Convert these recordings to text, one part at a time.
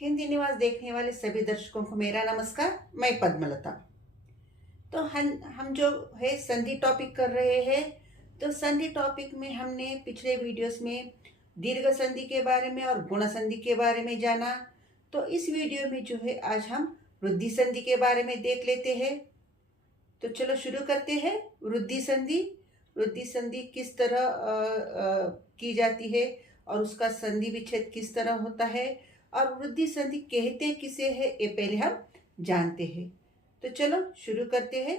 हिंदी निवास देखने वाले सभी दर्शकों को मेरा नमस्कार। मैं पद्मलता। तो हम जो है संधि टॉपिक कर रहे हैं। तो संधि टॉपिक में हमने पिछले वीडियोस में दीर्घ संधि के बारे में और गुण संधि के बारे में जाना। तो इस वीडियो में जो है आज हम वृद्धि संधि के बारे में देख लेते हैं। तो चलो शुरू करते हैं। वृद्धि संधि किस तरह की जाती है और उसका संधि विच्छेद किस तरह होता है और वृद्धि संधि कहते किसे है, ये पहले हम जानते हैं। तो चलो शुरू करते हैं।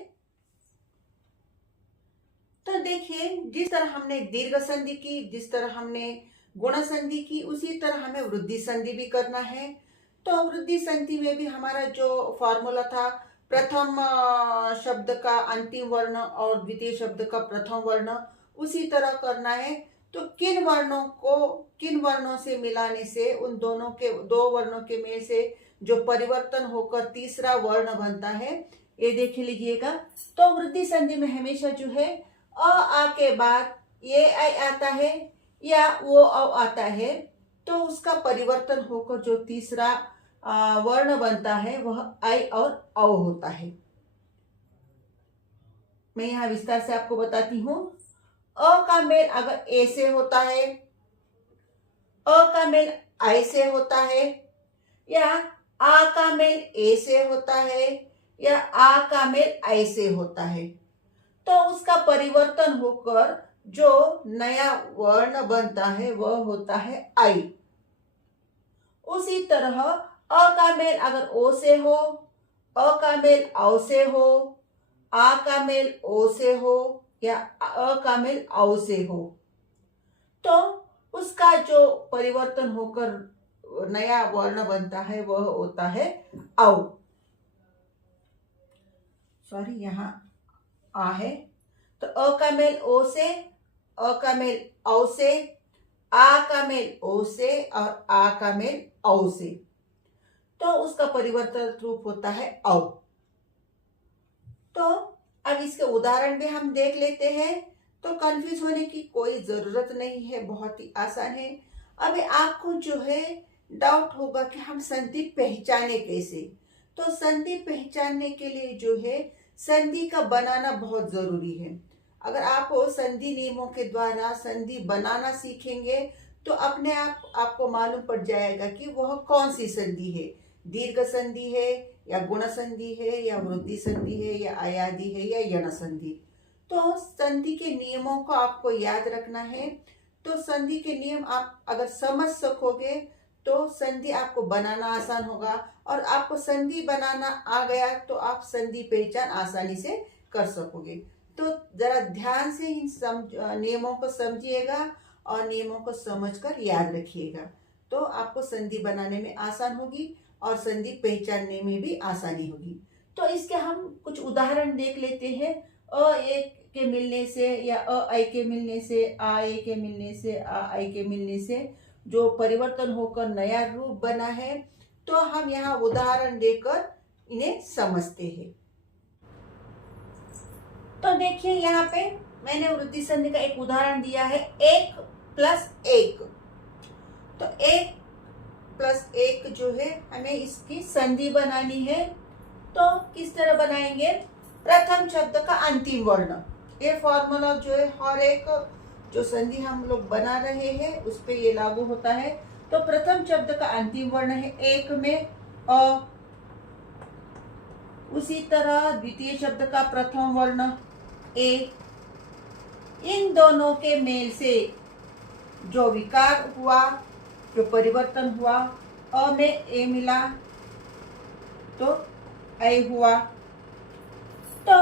तो देखिए, जिस तरह हमने दीर्घ संधि की, जिस तरह हमने गुण संधि की, उसी तरह हमें वृद्धि संधि भी करना है। तो वृद्धि संधि में भी हमारा जो फॉर्मूला था, प्रथम शब्द का अंतिम वर्ण और द्वितीय शब्द का प्रथम वर्ण, उसी तरह करना है। तो किन वर्णों से मिलाने से उन दोनों के दो वर्णों के में से जो परिवर्तन होकर तीसरा वर्ण बनता है, ये देख लीजिएगा। तो वृद्धि संधि में हमेशा जो है आ के बाद ये आई आता है या वो औ आता है, तो उसका परिवर्तन होकर जो तीसरा वर्ण बनता है वह आई और औ होता है। मैं यहाँ विस्तार से आपको बताती हूँ। अ का मेल अगर ए से होता है, अ का मेल आई से होता है, या आ का मेल ए से होता है, या आ का मेल आई से होता है, तो उसका परिवर्तन होकर जो नया वर्ण बनता है वह होता है आई। उसी तरह अ का मेल अगर ओ से हो, अ का मेल औ से हो, आ का मेल ओ से हो, या अ का मेल औ से हो, तो उसका जो परिवर्तन होकर नया वर्ण बनता है वह होता है औ। सॉरी, यहाँ आ है। तो अ का मेल ओ से, अ का मेल औ से, आ का मेल ओ से और आ का मेल औ से, तो उसका परिवर्तन रूप होता है औ। तो अब इसके उदाहरण भी हम देख लेते हैं। तो कंफ्यूज होने की कोई जरूरत नहीं है, बहुत ही आसान है। अभी आपको जो है डाउट होगा कि हम संधि पहचाने कैसे। तो संधि पहचानने के लिए जो है संधि का बनाना बहुत जरूरी है। अगर आप संधि नियमों के द्वारा संधि बनाना सीखेंगे तो अपने आप आपको मालूम पड़ जाएगा कि वह कौन सी संधि है, दीर्घ संधि है या गुण संधि है या वृद्धि संधि है या अयादि है या यण संधि। तो संधि के नियमों को आपको याद रखना है। तो संधि के नियम आप अगर समझ सकोगे तो संधि आपको बनाना आसान होगा, और आपको संधि बनाना आ गया तो आप संधि पहचान आसानी से कर सकोगे। तो जरा ध्यान से इन नियमों को समझिएगा और नियमों को समझकर याद रखिएगा, तो आपको संधि बनाने में आसान होगी और संधि पहचानने में भी आसानी होगी। तो इसके हम कुछ उदाहरण देख लेते हैं। अ ए के मिलने से या अ आई के मिलने से, आ ए के मिलने से, आ आई के मिलने से जो परिवर्तन होकर नया रूप बना है, तो हम यहाँ उदाहरण देकर इन्हें समझते हैं। तो देखिए, यहाँ पे मैंने वृद्धि संधि का एक उदाहरण दिया है, 1 प्लस 1। तो 1 प्लस 1 जो है हमें इसकी संधि बनानी है। तो किस तरह बनाएंगे? प्रथम शब्द का अंतिम वर्ण, ये फॉर्मूला जो है हर एक जो संधि हम लोग बना रहे हैं उस पे ये लागू होता है। तो प्रथम शब्द का अंतिम वर्ण है 1 में अ, उसी तरह द्वितीय शब्द का प्रथम वर्ण ए। इन दोनों के मेल से जो विकार हुआ, जो परिवर्तन हुआ, अ में ए मिला तो ऐ हुआ। तो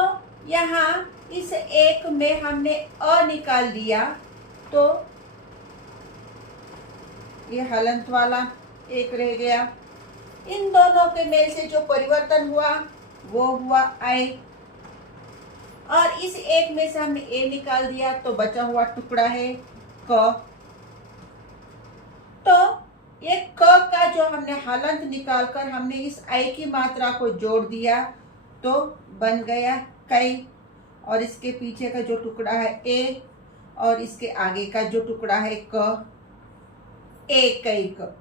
यहाँ इस 1 में हमने अ निकाल दिया तो ये हलंत वाला 1 रह गया। इन दोनों के मेल से जो परिवर्तन हुआ वो हुआ ऐ, और इस 1 में से हमने ए निकाल दिया तो बचा हुआ टुकड़ा है क। तो ये क का जो हमने हलंत निकालकर हमने इस आई की मात्रा को जोड़ दिया तो बन गया कै, और इसके पीछे का जो टुकड़ा है ए और इसके आगे का जो टुकड़ा है क, एक कै क।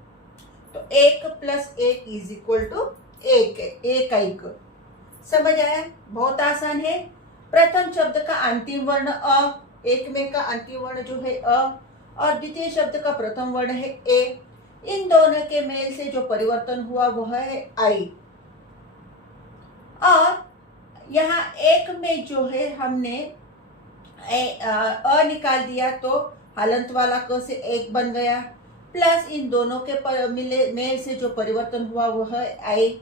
तो एक प्लस एक इज इक्वल टू एक, एक। समझ आया? बहुत आसान है। प्रथम शब्द का अंतिम वर्ण अ, एक में का अंतिम वर्ण जो है अ, और द्वितीय शब्द का प्रथम वर्ण है ए। इन दोनों के मेल से जो परिवर्तन हुआ वह है आई। और यहाँ एक में जो है हमने अ निकाल दिया तो हलंत वाला क से एक बन गया, प्लस इन दोनों के मेल से जो परिवर्तन हुआ वह है आई।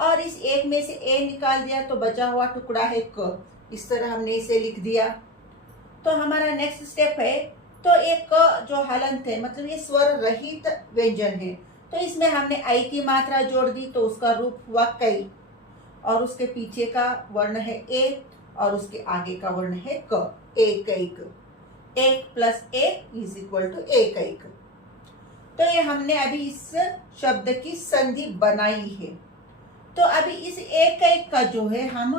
और इस एक में से ए निकाल दिया तो बचा हुआ टुकड़ा है क। इस तरह हमने इसे लिख दिया। तो हमारा नेक्स्ट स्टेप है, तो एक क जो हलंत है, मतलब ये स्वर रहित व्यंजन है, तो इसमें हमने आई की मात्रा जोड़ दी तो उसका रूप हुआ कई, और उसके पीछे का वर्ण है ए और उसके आगे का वर्ण है क। एक एक, एक प्लस एक इज इक्वल टू एक एक। तो ये हमने अभी इस शब्द की संधि बनाई है। तो अभी इस एक एक का जो है हम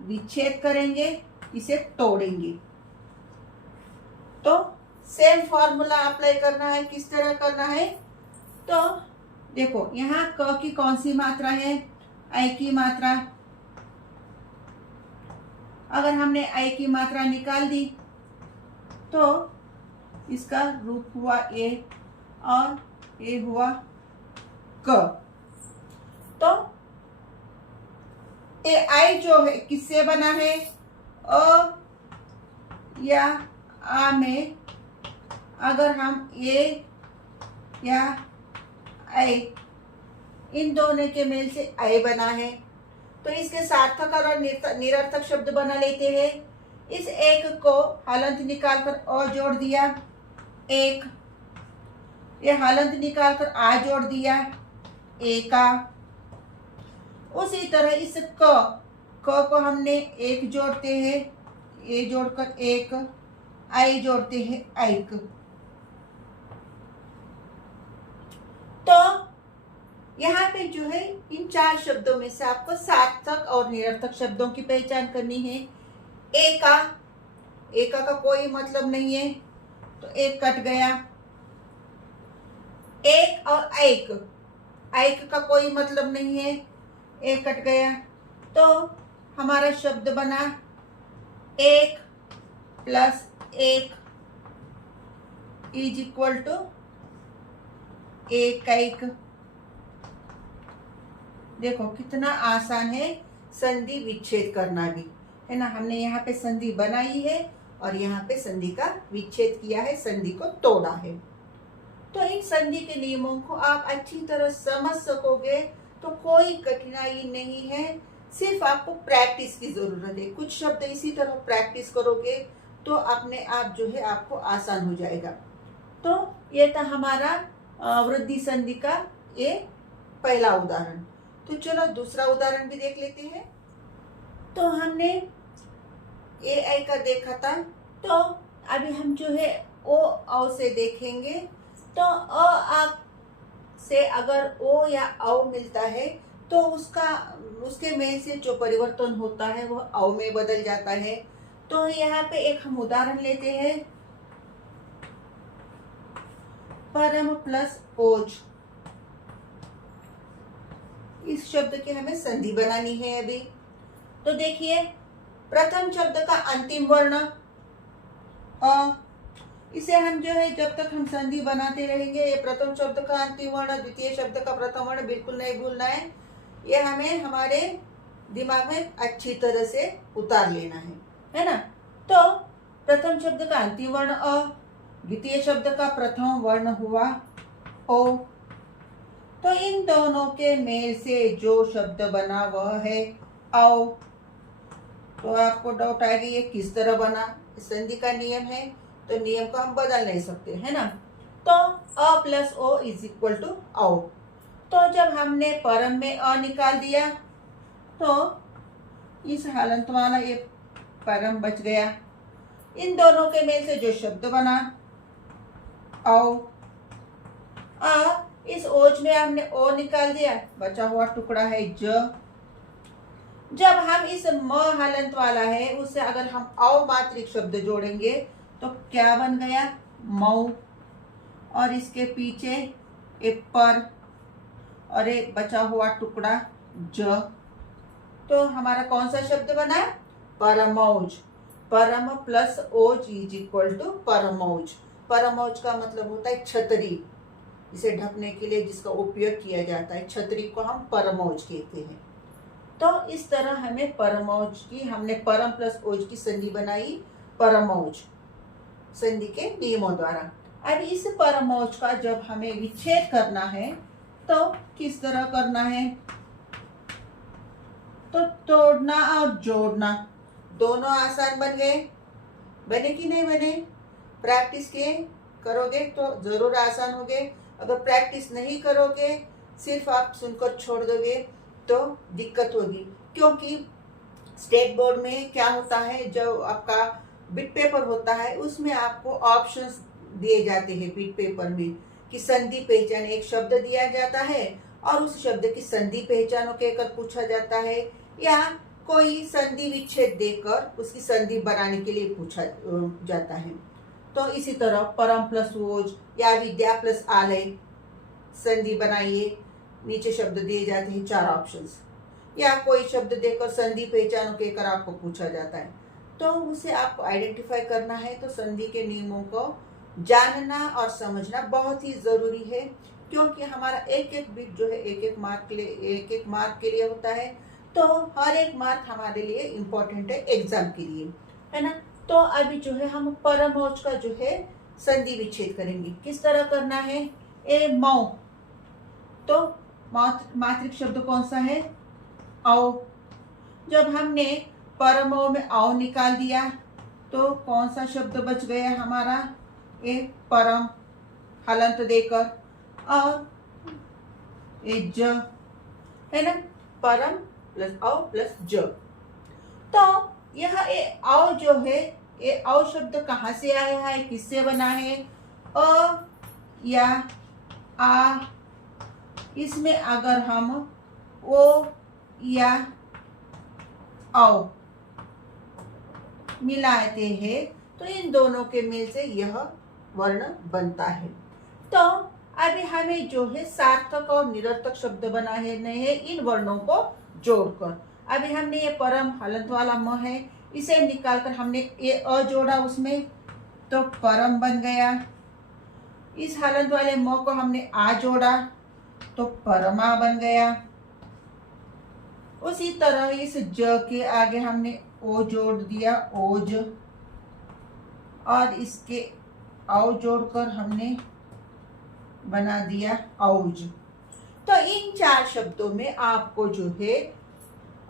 विच्छेद करेंगे, इसे तोड़ेंगे। तो सेम फॉर्मूला अप्लाई करना है। किस तरह करना है? तो देखो यहाँ क की कौन सी मात्रा है? आई की मात्रा। अगर हमने आई की मात्रा निकाल दी तो इसका रूप हुआ ए और ए हुआ क। तो ए आई जो है किससे बना है? अ या आ में अगर हम ए या आई, इन दोनों के मेल से आई बना है, तो इसके सार्थक और निरर्थक शब्द बना लेते हैं। इस एक को हलंत निकालकर अ जोड़ दिया एक, ये हलंत निकालकर आ जोड़ दिया एका। उसी तरह इस क को हमने एक जोड़ते हैं, ए जोड़कर एक, आई जोड़ते हैं आइक। तो यहाँ पे जो है इन चार शब्दों में से आपको सार्थक और निरर्थक शब्दों की पहचान करनी है। एका, एका का कोई मतलब नहीं है तो एक कट गया। एक और आइक, आइक का कोई मतलब नहीं है, एक कट गया। तो हमारा शब्द बना एक प्लस एक इज इक्वल टू एक एक। देखो कितना आसान है संधि विच्छेद करना भी, है ना। हमने यहाँ पे संधि बनाई है और यहाँ पे संधि का विच्छेद किया है, संधि को तोड़ा है। तो इन संधि के नियमों को आप अच्छी तरह समझ सकोगे तो कोई कठिनाई नहीं है, सिर्फ आपको प्रैक्टिस की जरूरत है। कुछ शब्द इसी तरह प्रैक्टिस करोगे तो अपने आप जो है आपको आसान हो जाएगा। तो ये था हमारा वृद्धि संधि का ये पहला उदाहरण। तो चलो दूसरा उदाहरण भी देख लेते हैं। तो हमने ए आई का देखा था, तो अभी हम जो है ओ औ से देखेंगे। तो अ आ से अगर ओ या औ मिलता है तो उसके में से जो परिवर्तन होता है वह औ में बदल जाता है। तो यहाँ पे एक हम उदाहरण लेते हैं, परम प्लस ओज। इस शब्द की हमें संधि बनानी है अभी। तो देखिए प्रथम शब्द का अंतिम वर्ण अ, इसे हम जो है जब तक हम संधि बनाते रहेंगे, ये प्रथम शब्द का अंतिम वर्ण, द्वितीय शब्द का प्रथम वर्ण बिल्कुल नहीं भूलना है। ये हमें हमारे दिमाग में अच्छी तरह से उतार लेना है ना। तो प्रथम शब्द का अंतिम वर्ण अ, द्वितीय शब्द का प्रथम वर्ण हुआ ओ। तो इन दोनों के मेल से जो शब्द बना वह है औ। तो आपको डाउट आएगा ये किस तरह बना? संधि का नियम है तो नियम को हम बदल नहीं सकते, है ना। तो अ प्लस ओ इज इक्वल टू औ। तो जब हमने परम में अ निकाल दिया तो इस हलंत वाला ये परम बच गया। इन दोनों के मेल से जो शब्द बना औ। इस ओज में हमने ओ निकाल दिया, बचा हुआ टुकड़ा है ज। जब हम इस म हलंत वाला है उससे अगर हम औ मात्रिक शब्द जोड़ेंगे तो क्या बन गया? मऊ। और इसके पीछे एक पर, और एक बचा हुआ टुकड़ा ज, तो हमारा कौन सा शब्द बना? परमौज। परम प्लस ओज इज इक्वल टू परमौज। परमौज का मतलब होता है छतरी, इसे ढकने के लिए जिसका उपयोग किया जाता है, छतरी को हम परमौज कहते हैं। तो इस तरह हमें परमौज की, हमने परम प्लस ओज की संधि बनाई परमौज संधि के नियमों द्वारा। अब इस परमौज का जब हमें विच्छेद करना है तो किस तरह करना है? तो तोड़ना और जोड़ना दोनों आसान बन गए। बने कि नहीं बने? प्रैक्टिस के करोगे तो जरूर आसान होंगे। अगर प्रैक्टिस नहीं करोगे, सिर्फ आप सुनकर छोड़ दोगे तो दिक्कत होगी। क्योंकि स्टेट बोर्ड में क्या होता है, जो आपका बिट पेपर होता है उसमें आपको ऑप्शंस दिए जाते हैं बिट पेपर में कि संधि पहचान, एक शब्द दिया जाता है और उस शब्द की संधि पहचानो कहकर पूछा जाता है, या कोई संधि विच्छेद देकर उसकी संधि बनाने के लिए पूछा जाता है। तो इसी तरह परम प्लस ओज या विद्या प्लस आलय संधि बनाइए, नीचे शब्द दिए जाते हैं 4 ऑप्शंस, या कोई शब्द देकर संधि पहचानो कहकर आपको पूछा जाता है, तो उसे आपको आइडेंटिफाई करना है। तो संधि के नियमों को जानना और समझना बहुत ही जरूरी है, क्योंकि हमारा एक एक बिट जो है एक एक मार्क के लिए होता है। तो हर एक मार्क हमारे लिए इम्पोर्टेंट है एग्जाम के लिए, है ना। तो अभी जो है हम परमौज का जो है संधि विच्छेद करेंगे। किस तरह करना है? ए मौ, तो मात्रिक शब्द कौन सा है? औ। जब हमने परमौ में औ निकाल दिया तो कौन सा शब्द बच गया हमारा? ए परम हलंत देकर, और ए ज, है ना, परम प्लस औ प्लस ज। तो यह ए औ जो है, ये औ शब्द कहाँ से आया है, किससे बना है? अ या आ, इसमें अगर हम ओ या औ मिलाते हैं तो इन दोनों के मेल से यह वर्ण बनता है। तो अभी हमें जो है सार्थक और निरर्थक शब्द बनाने हैं इन वर्णों को जोड़कर। अभी हमने ये परम हलंत वाला म है, इसे निकालकर हमने ये अ जोड़ा उसमें, तो परम बन गया। इस हलंत वाले म को हमने आ जोड़ा तो परमा बन गया। उसी तरह इस ज के आगे हमने ओ जोड़ दिया, ओज, और इसके औ जोड़कर हमने बना दिया औज। तो इन 4 शब्दों में आपको जो है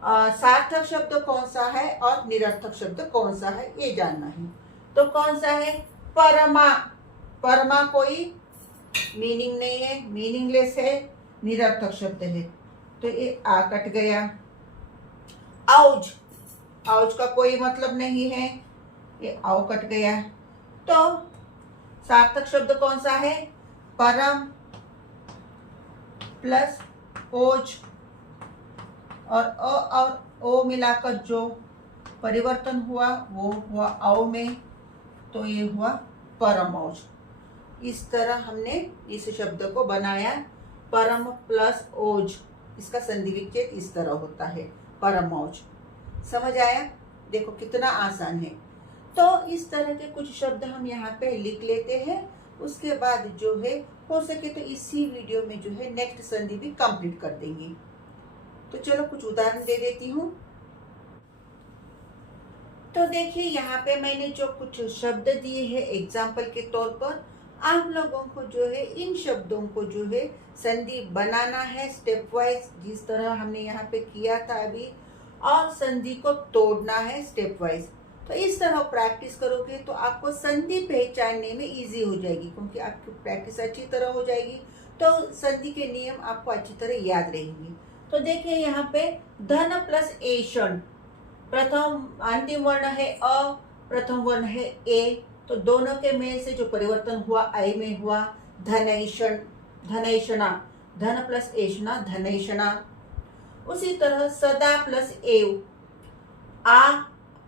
सार्थक शब्द कौन सा है और निरर्थक शब्द कौन सा है ये जानना है। तो कौन सा है? परमा। परमा कोई मीनिंग नहीं है, मीनिंगलेस है, निरर्थक शब्द है, तो ये आ कट गया। औज, औज का कोई मतलब नहीं है, ये औ कट गया। तो सार्थक शब्द कौन सा है? परम प्लस ओज, और ओ मिलाकर जो परिवर्तन हुआ वो हुआ औ में, तो ये हुआ परमौज। इस तरह हमने इस शब्द को बनाया, परम प्लस ओज, इसका संधि विच्छेद इस तरह होता है, परमौज। समझ आया? देखो कितना आसान है। तो इस तरह के कुछ शब्द हम यहाँ पे लिख लेते हैं, उसके बाद जो है हो सके तो इसी वीडियो में जो है नेक्स्ट संधि भी कंप्लीट कर देंगे। तो चलो कुछ उदाहरण दे देती हूँ। तो देखिए यहाँ पे मैंने जो कुछ शब्द दिए हैं एग्जाम्पल के तौर पर, आप लोगों को जो है इन शब्दों को जो है संधि बनाना है स्टेप वाइज, जिस तरह हमने यहाँ पे किया था अभी, और संधि को तोड़ना है स्टेप वाइज। तो इस तरह प्रैक्टिस करोगे तो आपको संधि पहचानने में इजी हो जाएगी, क्योंकि आपकी प्रैक्टिस अच्छी तरह हो जाएगी तो संधि के नियम आपको अच्छी तरह याद रहेंगे। तो देखिए यहाँ पे धन प्लस एषण, प्रथम अंतिम वर्ण है अ, प्रथम वर्ण है ए, तो दोनों के मेल से जो परिवर्तन हुआ आई में हुआ धनैषण, धनैषणा, धन प्लस एषणा धनैषणा। उसी तरह सदा प्लस एव, आ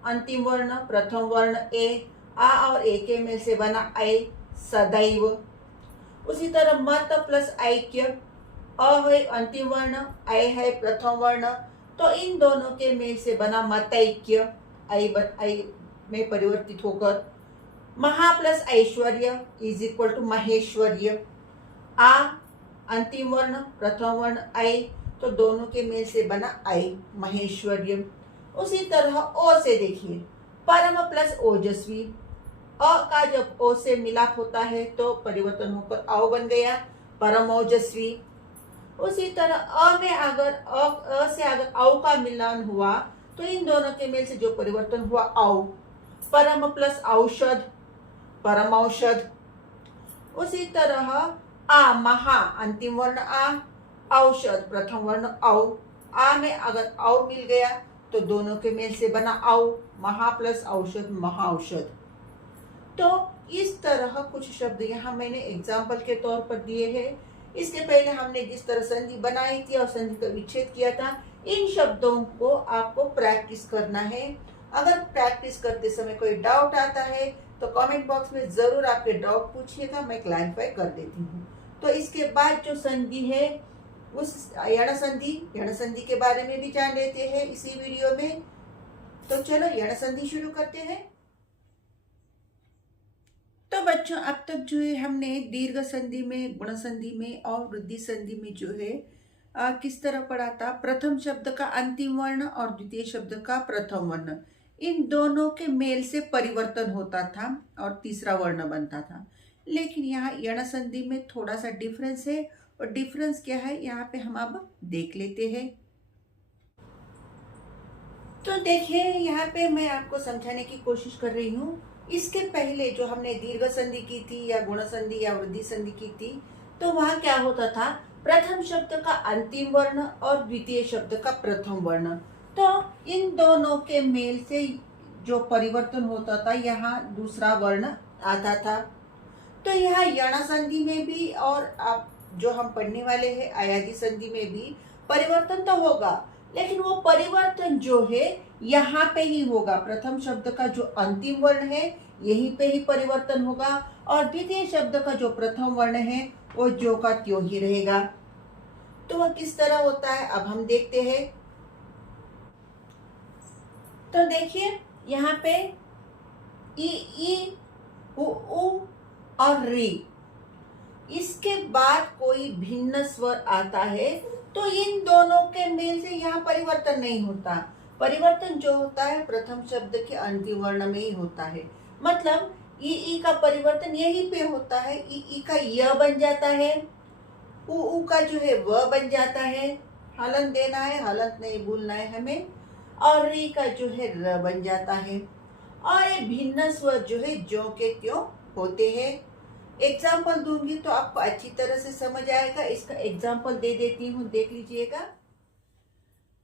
अंतिम वर्ण प्रथम वर्ण ए, आ और ए के मेल से बना ऐ, सदैव। उसी तरह मत प्लस ऐक्य, अ है अंतिम वर्ण, ऐ है प्रथम वर्ण, तो इन दोनों के मेल से बना मतैक्य, ऐ में परिवर्तित होकर महा प्लस ऐश्वर्य इज इक्वल टू महेश्वर्य। आ अंतिम वर्ण, प्रथम वर्ण ऐ, तो दोनों के मेल से बना ऐ महेश्वर्य। उसी तरह ओ से देखिए, परम प्लस ओजस्वी, अ का जब ओ से मिलाप होता है तो परिवर्तन होकर औ बन गया परम ओजस्वी। उसी तरह अ में अगर अ से अगर औ का मिलन हुआ तो इन दोनों के मेल से जो परिवर्तन हुआ औ, परम प्लस औषध, परम औषध। उसी तरह आ महा अंतिम वर्ण आ, औषध प्रथम वर्ण औ, आ में अगर औ मिल गया तो दोनों के मेल से बना औ, महा प्लस औषध महाऔषध। तो इस तरह कुछ शब्द यहाँ मैंने एग्जाम्पल के तौर पर दिए हैं। इसके पहले हमने जिस तरह संधि बनाई थी और संधि का विच्छेद किया था, इन शब्दों को आपको प्रैक्टिस करना है। अगर प्रैक्टिस करते समय कोई डाउट आता है तो कमेंट बॉक्स में जरूर आपके डाउट पूछिएगा, मैं क्लैरिफाई कर देती हूँ। तो इसके बाद जो संधि है उस यण संधि के बारे में भी जान लेते हैं इसी वीडियो में। तो चलो यण संधि शुरू करते हैं। तो बच्चों अब तक जो है हमने दीर्घ संधि में, गुण संधि में और वृद्धि संधि में जो है किस तरह पढ़ा था। प्रथम शब्द का अंतिम वर्ण और द्वितीय शब्द का प्रथम वर्ण, इन दोनों के मेल से परिवर्तन होता था और तीसरा वर्ण बनता था। लेकिन यहाँ यण संधि में थोड़ा सा डिफरेंस है, और डिफरेंस क्या है यहाँ पे हम अब देख लेते हैं। तो देखिए यहाँ पे मैं आपको समझाने की कोशिश कर रही हूँ। इसके पहले जो हमने दीर्घ संधि की थी या गुण संधि या वृद्धि संधि की थी, तो वहां क्या होता था, प्रथम शब्द का अंतिम वर्ण और द्वितीय शब्द का प्रथम वर्ण, तो इन दोनों के मेल से जो परिवर्तन होता था यहाँ दूसरा वर्ण आता था। तो यहाँ यण संधि में भी और आप जो हम पढ़ने वाले हैं अयादि संधि में भी परिवर्तन तो होगा, लेकिन वो परिवर्तन जो है यहाँ पे ही होगा। प्रथम शब्द का जो अंतिम वर्ण है यहीं पे ही परिवर्तन होगा, और द्वितीय शब्द का जो प्रथम वर्ण है वो जो का त्यों ही रहेगा। तो वह किस तरह होता है अब हम देखते हैं। तो देखिए यहाँ पे ई उ और री, इसके बाद कोई भिन्न स्वर आता है तो इन दोनों के मेल से यहाँ परिवर्तन नहीं होता। परिवर्तन जो होता है प्रथम शब्द के अंतिम वर्ण में ही होता है। मतलब ई का परिवर्तन यहीं पे होता है। ई का य बन जाता है, उ का जो है व बन जाता है, हलंत देना है, हलंत नहीं भूलना है हमें, और री का जो है र बन जाता है। और ये भिन्न स्वर जो है ज्यों के त्यों होते हैं। एग्जाम्पल दूंगी तो आपको अच्छी तरह से समझ आएगा। इसका एग्जाम्पल दे देती हूँ, देख लीजिएगा।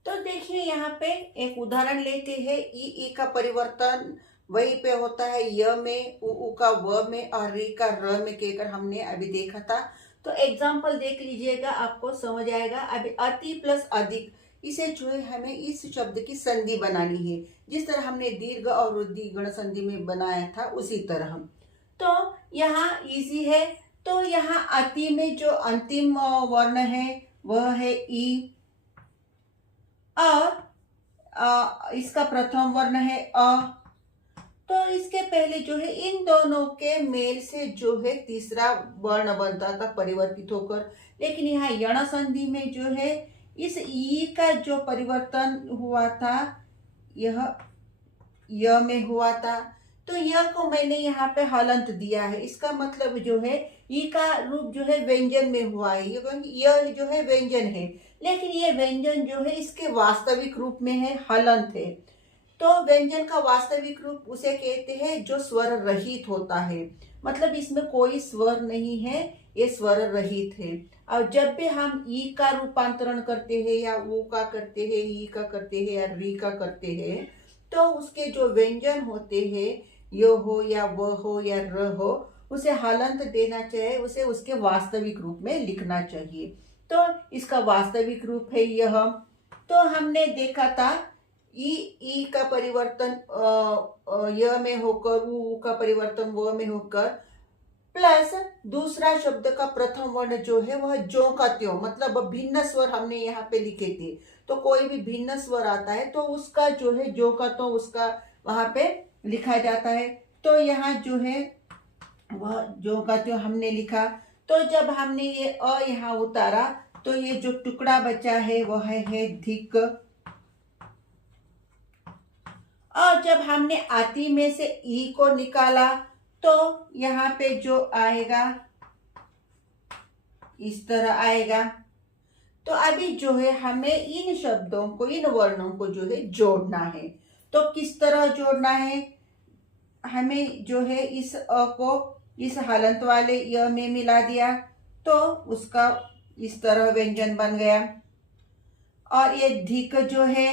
तो देखिए यहाँ पे एक उदाहरण लेते हैं। ई का परिवर्तन वहीं पे होता है य में, उ का व में और री का र में कहकर हमने अभी देखा था। तो एग्जाम्पल देख लीजिएगा, आपको समझ आएगा। अभी अति प्लस अधिक, इसे जो है हमें इस शब्द की संधि बनानी है, जिस तरह हमने दीर्घ और वृद्धि गण संधि में बनाया था उसी तरह। तो यहाँ इजी है। तो यहाँ अति में जो अंतिम वर्ण है वह है ई, और इसका प्रथम वर्ण है अ। तो इसके पहले जो है इन दोनों के मेल से जो है तीसरा वर्ण बनता था परिवर्तित होकर। लेकिन यहाँ यण संधि में जो है इस ई का जो परिवर्तन हुआ था यह य में हुआ था, तो यह को मैंने यहाँ पे हलंत दिया है। इसका मतलब जो है ई का रूप जो है व्यंजन में हुआ है, यह जो है व्यंजन है, लेकिन ये व्यंजन जो है इसके वास्तविक रूप में है, हलंत है। तो व्यंजन का वास्तविक रूप उसे कहते हैं जो स्वर रहित होता है। मतलब इसमें कोई स्वर नहीं है, ये स्वर रहित है। और जब भी हम ई का रूपांतरण करते हैं या ऊ का करते हैं, ई का करते हैं या री का करते हैं, तो उसके जो व्यंजन होते हैं, यो हो या व हो या र हो, उसे हलंत देना चाहिए, उसे उसके वास्तविक रूप में लिखना चाहिए। तो इसका वास्तविक रूप है यह। तो हमने देखा था ई का परिवर्तन य में होकर, उ का परिवर्तन व में होकर, प्लस दूसरा शब्द का प्रथम वर्ण जो है वह ज्यों का त्यों, मतलब भिन्न स्वर हमने यहाँ पे लिखे थे। तो कोई भी भिन्न स्वर आता है तो उसका जो है ज्यों का त्यों उसका वहां पे लिखा जाता है। तो यहाँ जो है वह ज्यों का त्यों हमने लिखा। तो जब हमने ये अ यहाँ उतारा तो ये जो टुकड़ा बचा है वह है धिक। और जब हमने आती में से ई को निकाला तो यहाँ पे जो आएगा इस तरह आएगा। तो अभी जो है हमें इन शब्दों को, इन वर्णों को जो है जोड़ना है। तो किस तरह जोड़ना है? हमें जो है इस अ को इस हलंत वाले य में मिला दिया तो उसका इस तरह व्यंजन बन गया। और ये धिक जो है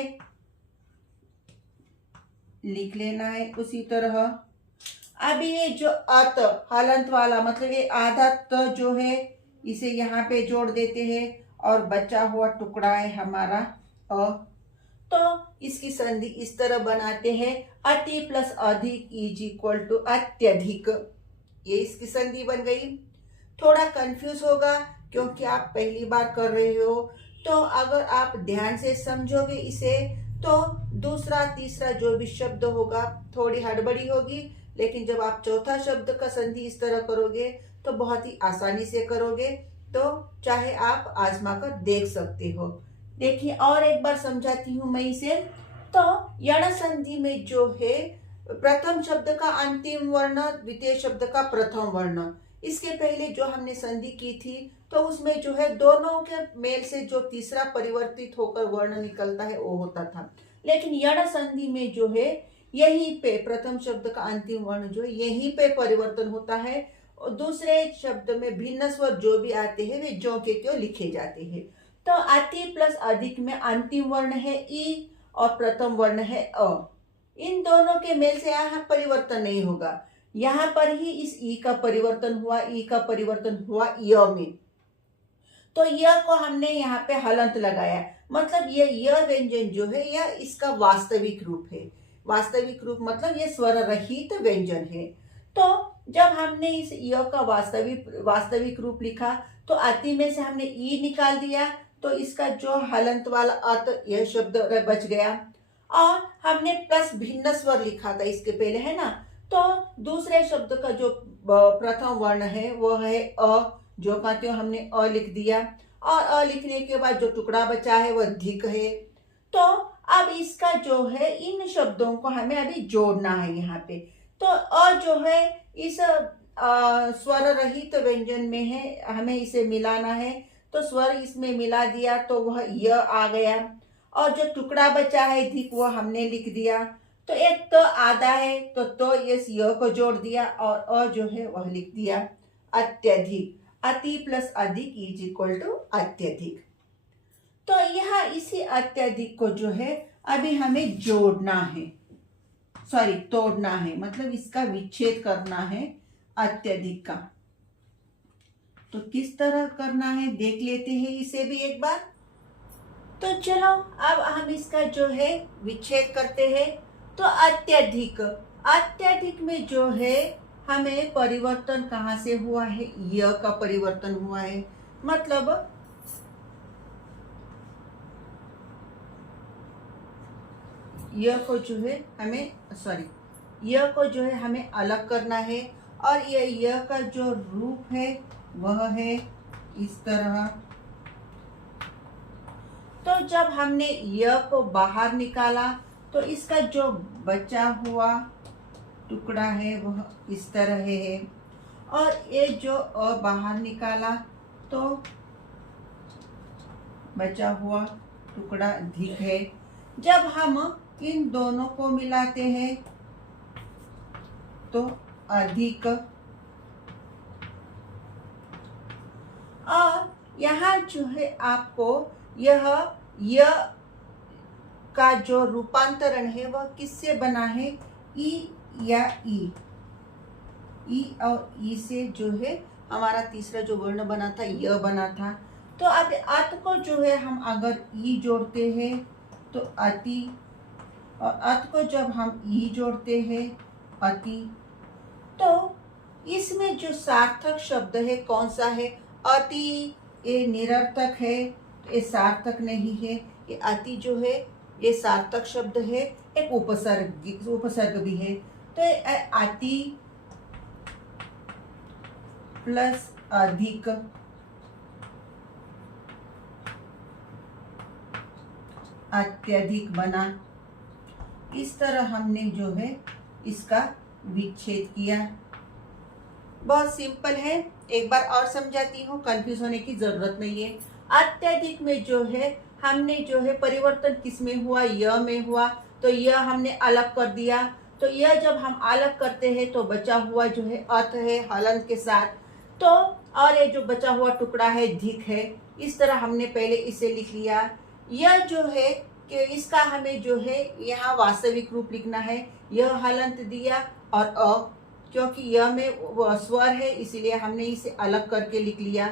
लिख लेना है उसी तरह। अब ये जो अत हलंत वाला, मतलब ये आधा त जो है इसे यहाँ पे जोड़ देते हैं और बचा हुआ टुकड़ा है हमारा अ। तो इसकी संधि इस तरह बनाते हैं, अति प्लस अधिक इज इक्वल टू अत्यधिक। ये इसकी संधि बन गई। थोड़ा कंफ्यूज होगा क्योंकि आप पहली बार कर रहे हो। तो अगर आप ध्यान से समझोगे इसे तो दूसरा तीसरा जो भी शब्द होगा थोड़ी हड़बड़ी होगी, लेकिन जब आप चौथा शब्द का संधि इस तरह करोगे तो बहुत ही आसानी से करोगे। तो चाहे आप आजमा कर देख सकते हो। देखिए और एक बार समझाती हूँ मैं इसे। तो यण संधि में जो है प्रथम शब्द का अंतिम वर्ण, द्वितीय शब्द का प्रथम वर्ण, इसके पहले जो हमने संधि की थी तो उसमें जो है दोनों के मेल से जो तीसरा परिवर्तित होकर वर्ण निकलता है वो होता था। लेकिन यण संधि में जो है यहीं पे प्रथम शब्द का अंतिम वर्ण जो है यहीं पे परिवर्तन होता है और दूसरे शब्द में भिन्न स्वर जो भी आते हैं वे ज्यों के त्यों लिखे जाते हैं। तो अति प्लस अधिक में अंतिम वर्ण है ई और प्रथम वर्ण है अ। इन दोनों के मेल से यहाँ परिवर्तन नहीं होगा। यहाँ पर ही इस ई का परिवर्तन हुआ, ई का परिवर्तन हुआ य में। तो य को हमने यहाँ पे हलंत लगाया, मतलब ये य व्यंजन जो है यह इसका वास्तविक रूप है। वास्तविक रूप मतलब ये स्वर रहित व्यंजन है। तो जब हमने इस य का वास्तविक रूप लिखा तो अति में से हमने ई निकाल दिया तो इसका जो हलंत वाला अत यह शब्द बच गया। और हमने प्लस भिन्न स्वर लिखा था इसके पहले, है ना। तो दूसरे शब्द का जो प्रथम वर्ण है वह है अ, जो का त्यों हमने अ लिख दिया। और अ लिखने के बाद जो टुकड़ा बचा है वह धिक है। तो अब इसका जो है इन शब्दों को हमें अभी जोड़ना है यहाँ पे। तो अ जो है इस स्वर रहित व्यंजन में है, हमें इसे मिलाना है। तो स्वर इसमें मिला दिया तो वह य आ गया। और जो टुकड़ा बचा है धिक वो हमने लिख दिया। तो एक तो आधा है तो इस य को जोड़ दिया और अ जो है वह लिख दिया अत्यधिक। अति प्लस अधिक इज इक्वल टू अत्यधिक। तो यह इसी अत्यधिक को जो है अभी हमें जोड़ना है, सॉरी तोड़ना है, मतलब इसका विच्छेद करना है अत्यधिक का। तो किस तरह करना है देख लेते हैं इसे भी एक बार। तो चलो अब हम इसका जो है विच्छेद करते हैं। तो अत्यधिक, अत्यधिक में जो है हमें परिवर्तन कहाँ से हुआ है? य का परिवर्तन हुआ है। मतलब य को जो है हमें य को जो है हमें अलग करना है। और ये य का जो रूप है वह है इस तरह। तो जब हमने य को बाहर निकाला तो इसका जो बचा हुआ टुकड़ा है वह इस तरह है। और ये जो अ बाहर निकाला तो बचा हुआ टुकड़ा धिक है। जब हम इन दोनों को मिलाते हैं तो अधिक। और यहाँ जो है आपको यह य का जो रूपांतरण है वह किससे बना है? ई या ई। ई और ई से जो है हमारा तीसरा जो वर्ण बना था य बना था। तो अब अत को जो है हम अगर ई जोड़ते हैं तो अति, और अत को जब हम ई जोड़ते हैं अति, तो इसमें जो सार्थक शब्द है कौन सा है? अति। ये निरर्थक है, तो ये सार्थक नहीं है। ये अति जो है ये सार्थक शब्द है, एक उपसर्ग भी है। तो अति प्लस अधिक अत्यधिक बना। इस तरह हमने जो है इसका विच्छेद किया। बहुत सिंपल है, एक बार और समझाती हूँ, कंफ्यूज होने की जरूरत नहीं है। अत्यधिक में जो है हमने जो है परिवर्तन किस में हुआ? य में हुआ। तो यह हमने अलग कर दिया। तो यह जब हम अलग करते हैं तो बचा हुआ जो है अत है हलंत के साथ। तो और ये जो बचा हुआ टुकड़ा है धिक है। इस तरह हमने पहले इसे लिख लिया। यह जो है कि इसका हमें जो है यहाँ वास्तविक रूप लिखना है। यह हलंत दिया और अ, क्योंकि यह में स्वर है इसीलिए हमने इसे अलग करके लिख लिया।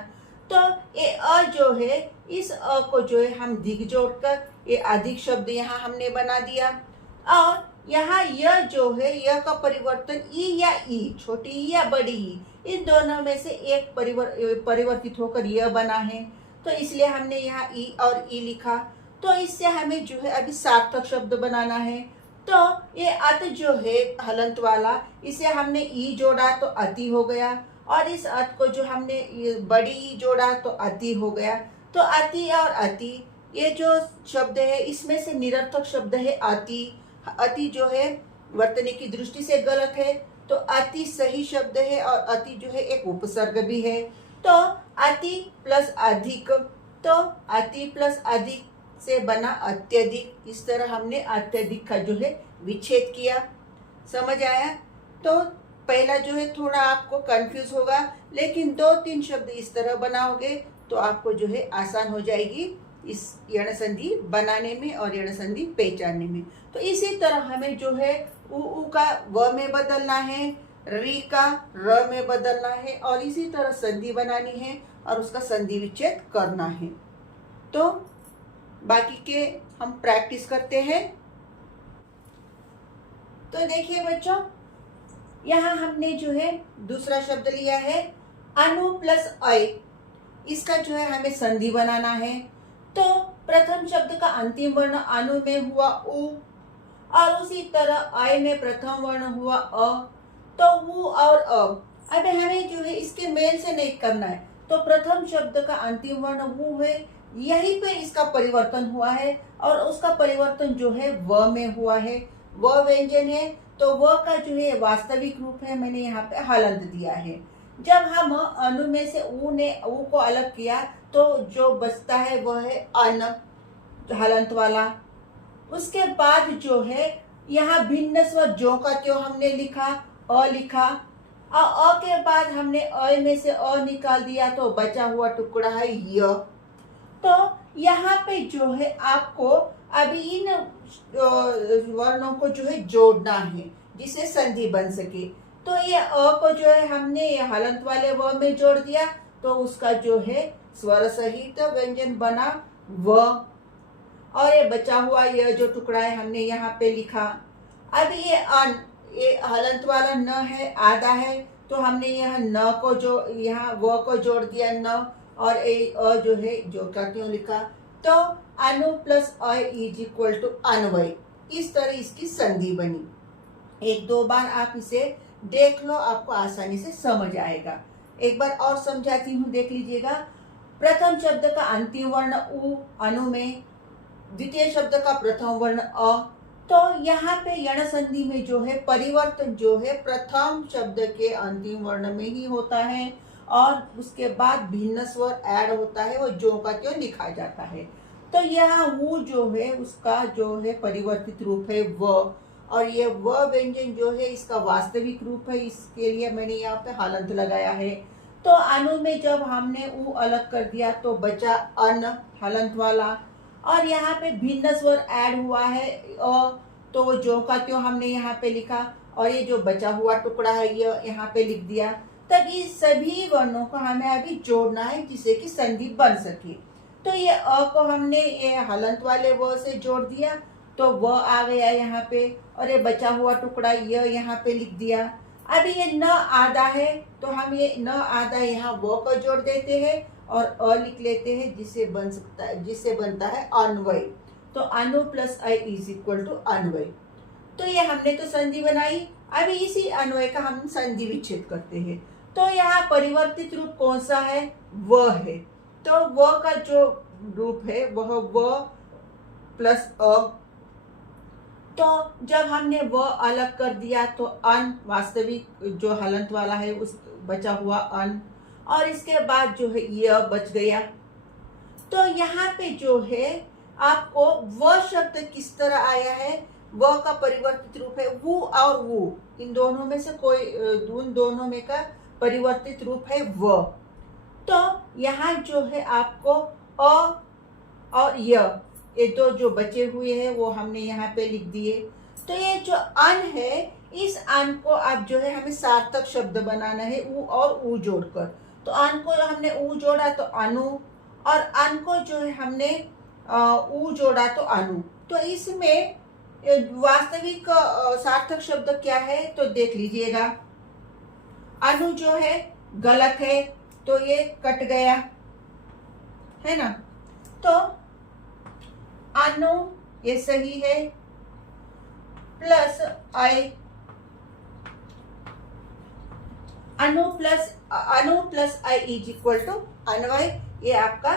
तो ये अ जो है, इस अ को जो है हम धिक जोड़कर ये अधिक शब्द यहाँ हमने बना दिया। और यहाँ यह जो है यह का परिवर्तन ई या ई, छोटी ई या बड़ी ई, इन दोनों में से एक परिवर्तित होकर यह बना है। तो इसलिए हमने यहाँ ई और ई लिखा। तो इससे हमें जो है अभी सार्थक शब्द बनाना है। तो ये अत जो है हलंत वाला, इसे हमने ई जोड़ा तो अति हो गया, और इस अत को जो हमने ये बड़ी ई जोड़ा तो अति हो गया। तो अति और अति ये जो शब्द है इसमें से निरर्थक शब्द है अति। अति जो है वर्तनी की दृष्टि से गलत है, तो अति सही शब्द है, और अति जो है एक उपसर्ग भी है। तो अति प्लस अधिक, तो अति प्लस अधिक से बना अत्यधिक। इस तरह हमने अत्यधिक का जो है विच्छेद किया। समझ आया? तो पहला जो है थोड़ा आपको कंफ्यूज होगा, लेकिन 2-3 शब्द इस तरह बनाओगे तो आपको जो है आसान हो जाएगी इस यण संधि बनाने में और यण संधि पहचानने में। तो इसी तरह हमें जो है उ का व में बदलना है, री का र में बदलना है, और इसी तरह संधि बनानी है और उसका संधि विच्छेद करना है। तो बाकी के हम प्रैक्टिस करते हैं। तो देखिए बच्चों, यहाँ हमने जो है दूसरा शब्द लिया है अनु प्लस अय। इसका जो है हमें संधि बनाना है। तो प्रथम शब्द का अंतिम वर्ण अनु में हुआ उ, और उसी तरह अय में प्रथम वर्ण हुआ अ, तो उ और अ। अब हमें जो है इसके मेल से नहीं करना है। तो प्रथम शब्द का अंतिम वर्ण उ है, यहीं पे इसका परिवर्तन हुआ है, और उसका परिवर्तन जो है व में हुआ है। व व्यंजन है, तो व का जो है वास्तविक रूप है, मैंने यहाँ पे हलंत दिया है। जब हम अनु में से उ को अलग किया तो जो बचता है वह है अन, हलंत वाला। उसके बाद जो है यहाँ भिन्न स्वर जो का त्यों हमने लिखा, अ लिखा। अ के बाद हमने अ में से अ निकाल दिया तो बचा हुआ टुकड़ा है य। तो यहाँ पे जो है आपको अभी इन वर्णों को जो है जोड़ना है जिससे संधि बन सके। तो ये अ को जो है हमने ये हलंत वाले व में जोड़ दिया, तो उसका जो है स्वर सहित व्यंजन बना व, और ये बचा हुआ यह जो टुकड़ा है हमने यहाँ पे लिखा। अब ये हलंत वाला न है, आधा है, तो हमने यह न को जो यहाँ व को जोड़ दिया न, और अ जो है जो का क्यों लिखा। तो अनु प्लस अ इज इक्वल टू अन्वय। इस तरह इसकी संधि बनी। 1-2 बार आप इसे देख लो, आपको आसानी से समझ आएगा। एक बार और समझाती हूँ, देख लीजिएगा। प्रथम शब्द का अंतिम वर्ण उ अनु में, द्वितीय शब्द का प्रथम वर्ण अ। तो यहाँ पे यण संधि में जो है परिवर्तन जो है प्रथम शब्द के अंतिम वर्ण में ही होता है, और उसके बाद भिन्न स्वर ऐड होता है, वो जो का त्यों लिखा जाता है। तो यहाँ वो जो है उसका जो है परिवर्तित रूप है व, और ये व व्यंजन जो है इसका वास्तविक रूप है, इसके लिए मैंने यहाँ पे हलंत लगाया है। तो अनु में जब हमने उ अलग कर दिया तो बचा अन, हलंत वाला, और यहाँ पे भिन्न स्वर ऐड हुआ है अ, तो वो जो का त्यों हमने यहाँ पे लिखा, और ये जो बचा हुआ टुकड़ा है ये यहाँ पे लिख दिया। तब इस सभी वर्णों को हमें अभी जोड़ना है जिससे कि संधि बन सके। तो ये अ को हमने ये हलंत वाले व से जोड़ दिया, तो व आ गया यहाँ पे, और ये बचा हुआ टुकड़ा ये यहाँ पे लिख दिया। अब ये न आधा है तो हम ये न आधा यहाँ व का जोड़ देते हैं और अ लिख लेते हैं, जिससे बनता है अन्वय। तो अनु प्लस अ इज इक्वल टू अन्वय। तो ये हमने तो संधि बनाई, अभी इसी अन्वय का हम संधि विच्छेद करते हैं। तो यहाँ परिवर्तित रूप कौन सा है? व है। तो व का जो रूप है वह व प्लस अ। तो जब हमने व अलग कर दिया तो अन, वास्तविक जो हलंत वाला है उस बचा हुआ अन, और इसके बाद जो है य बच गया। तो यहाँ पे जो है आपको व शब्द किस तरह आया है? व का परिवर्तित रूप है वु और वु, इन दोनों में से कोई उन दोनों में का परिवर्तित रूप है व। तो यहाँ जो है आपको अ और ये दो जो बचे हुए हैं वो हमने यहाँ पे लिख दिए। तो ये जो अन है, इस अन को अब जो है हमें सार्थक शब्द बनाना है उ और उ जोड़कर। तो अन को हमने उ जोड़ा तो अनु, और अन को जो है हमने उ जोड़ा तो अनु। तो इसमें वास्तविक सार्थक शब्द क्या है तो देख लीजिएगा। अनु जो है गलत है तो ये कट गया, है ना। तो अनु ये सही है, प्लस आई, अनु plus i is equal to अन्वय। ये आपका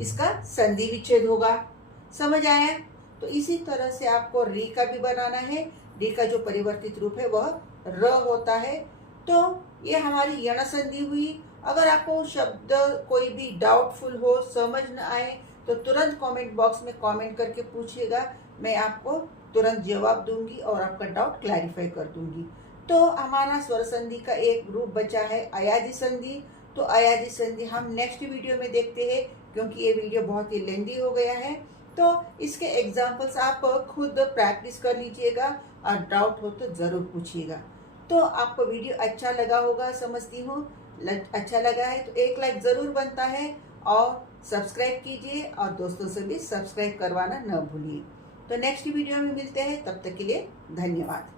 इसका संधि विच्छेद होगा। समझ आया? तो इसी तरह से आपको री का भी बनाना है। री का जो परिवर्तित रूप है वह र होता है। तो ये हमारी यण संधि हुई। अगर आपको शब्द कोई भी डाउटफुल हो, समझ न आए, तो तुरंत कमेंट बॉक्स में कमेंट करके पूछिएगा, मैं आपको तुरंत जवाब दूंगी और आपका डाउट क्लैरिफाई कर दूंगी। तो हमारा स्वर संधि का एक रूप बचा है अयाजी संधि। तो अयाजी संधि हम नेक्स्ट वीडियो में देखते हैं, क्योंकि ये वीडियो बहुत ही लेंदी हो गया है। तो इसके एग्जाम्पल्स आप खुद प्रैक्टिस कर लीजिएगा और डाउट हो तो ज़रूर पूछिएगा। तो आपको वीडियो अच्छा लगा होगा, समझती हूँ। अच्छा लगा है तो एक लाइक ज़रूर बनता है, और सब्सक्राइब कीजिए और दोस्तों से भी सब्सक्राइब करवाना न भूलिए। तो नेक्स्ट वीडियो में मिलते हैं, तब तक के लिए धन्यवाद।